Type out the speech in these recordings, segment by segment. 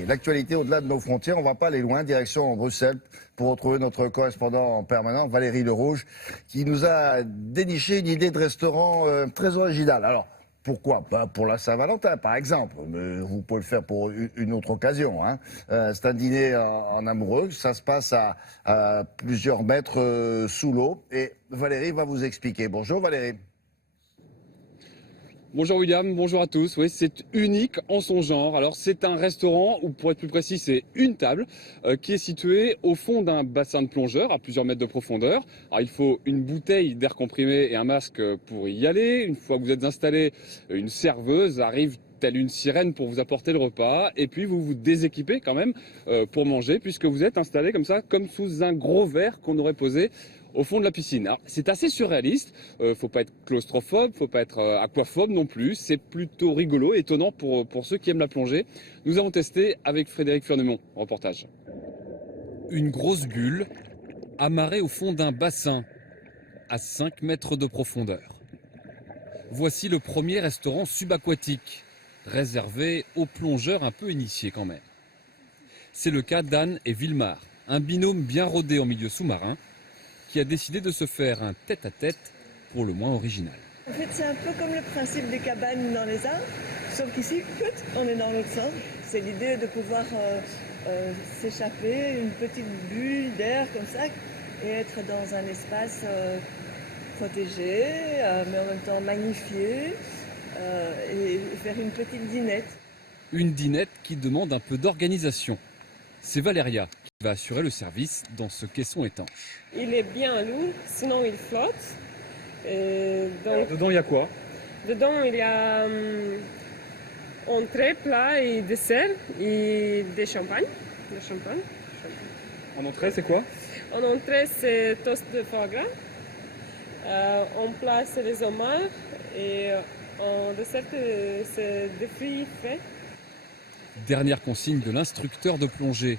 L'actualité au-delà de nos frontières, on ne va pas aller loin, direction Bruxelles, pour retrouver notre correspondant permanent, Valérie Lerouge, qui nous a déniché une idée de restaurant très originale. Alors, pourquoi pas pour la Saint-Valentin, par exemple, mais vous pouvez le faire pour une autre occasion. Hein. C'est un dîner en amoureux, ça se passe à plusieurs mètres sous l'eau. Et Valérie va vous expliquer. Bonjour Valérie. Bonjour William, bonjour à tous. Oui, c'est unique en son genre. Alors c'est un restaurant, ou pour être plus précis, c'est une table qui est située au fond d'un bassin de plongeur à plusieurs mètres de profondeur. Alors il faut une bouteille d'air comprimé et un masque pour y aller. Une fois que vous êtes installé, une serveuse arrive telle une sirène pour vous apporter le repas. Et puis vous vous déséquipez quand même pour manger, puisque vous êtes installé comme ça, comme sous un gros verre qu'on aurait posé au fond de la piscine. Alors, c'est assez surréaliste, faut pas être claustrophobe, faut pas être aquaphobe non plus, c'est plutôt rigolo, étonnant pour ceux qui aiment la plongée. Nous avons testé avec Frédéric Furnemont, reportage. Une grosse bulle amarrée au fond d'un bassin à 5 mètres de profondeur. Voici le premier restaurant subaquatique, réservé aux plongeurs un peu initiés quand même. C'est le cas d'Anne et Vilmar, un binôme bien rodé en milieu sous-marin, qui a décidé de se faire un tête-à-tête pour le moins original. En fait, c'est un peu comme le principe des cabanes dans les arbres, sauf qu'ici, on est dans l'autre sens. C'est l'idée de pouvoir s'échapper, une petite bulle d'air comme ça, et être dans un espace protégé, mais en même temps magnifié, et faire une petite dînette. Une dînette qui demande un peu d'organisation. C'est Valéria qui va assurer le service dans ce caisson étanche. Il est bien lourd, sinon il flotte. Dedans, il y a quoi? Dedans, il y a entrée, plat et dessert et des champagnes. En entrée, c'est quoi? En entrée, c'est toast de foie gras. En plat, c'est les homards. Et en dessert, c'est des fruits frais. Dernière consigne de l'instructeur de plongée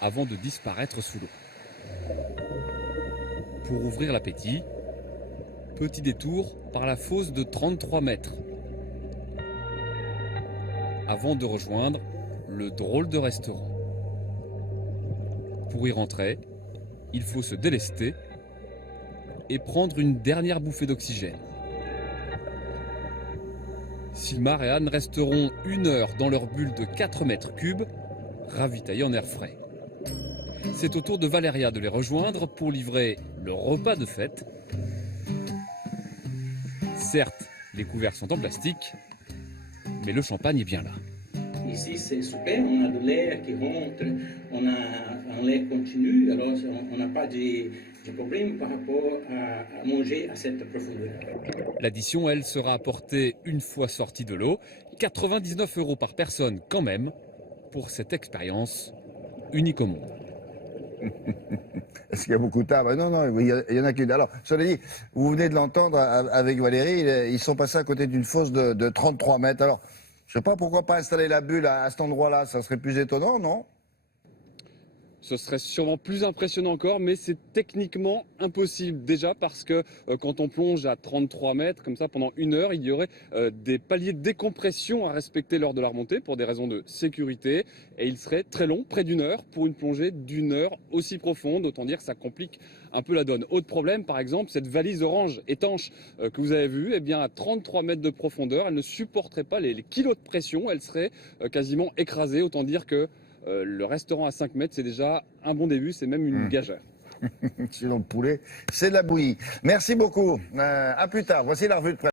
avant de disparaître sous l'eau. Pour ouvrir l'appétit, petit détour par la fosse de 33 mètres. Avant de rejoindre le drôle de restaurant. Pour y rentrer, il faut se délester et prendre une dernière bouffée d'oxygène. Silmar et Anne resteront 1 heure dans leur bulle de 4 mètres cubes, ravitaillés en air frais. C'est au tour de Valéria de les rejoindre pour livrer le repas de fête. Certes, les couverts sont en plastique, mais le champagne est bien là. Ici, c'est super, on a de l'air qui rentre, on a un lait continu, alors on n'a pas de problème par rapport à manger à cette profondeur. L'addition, elle, sera apportée une fois sortie de l'eau. 99 € par personne quand même, pour cette expérience unique au monde. Est-ce qu'il y a beaucoup de tables? Non, non, il y en a qu'une. Alors, cela dit, vous venez de l'entendre avec Valérie, ils sont passés à côté d'une fosse de 33 mètres. Alors, je ne sais pas pourquoi pas installer la bulle à cet endroit-là, ça serait plus étonnant, non? Ce serait sûrement plus impressionnant encore, mais c'est techniquement impossible. Déjà parce que quand on plonge à 33 mètres, comme ça, pendant 1 heure, il y aurait des paliers de décompression à respecter lors de la remontée pour des raisons de sécurité. Et il serait très long, près d'1 heure, pour une plongée d'1 heure aussi profonde. Autant dire que ça complique un peu la donne. Autre problème, par exemple, cette valise orange étanche que vous avez vue, eh bien, à 33 mètres de profondeur, elle ne supporterait pas les kilos de pression. Elle serait quasiment écrasée. Autant dire que le restaurant à 5 mètres, c'est déjà un bon début, c'est même une gageure. Sinon le poulet, c'est de la bouillie. Merci beaucoup. À plus tard. Voici la revue de presse.